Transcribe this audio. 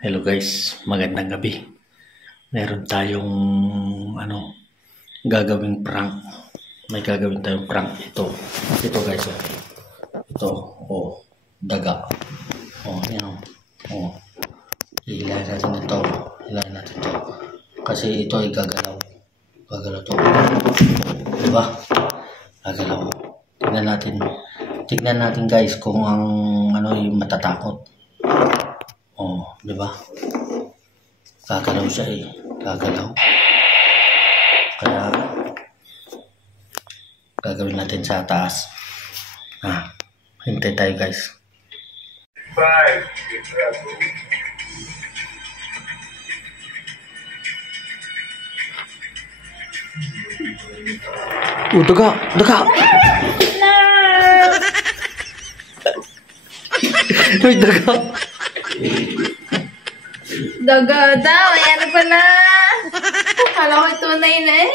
Hello guys, magandang gabi. Meron tayong gagawing prank. May gagawin tayong prank ito. Ito guys, oh. Ito, oh, daga. Oh, yan oh. Oh. Hihilahin natin ito. Hihilahin natin ito. Kasi ito ay gagalaw. Gagalaw to. Diba? Gagalaw. Tignan natin guys kung ang yung matatakot. Oh, di ba? Gagalaw siya eh. Gagalaw. Kaya gagawin natin sa taas. Hintay tayo guys. Bye. Daga! Daga! Uy, daga! Daga daw, ayan pala. Kala ko tunay na eh.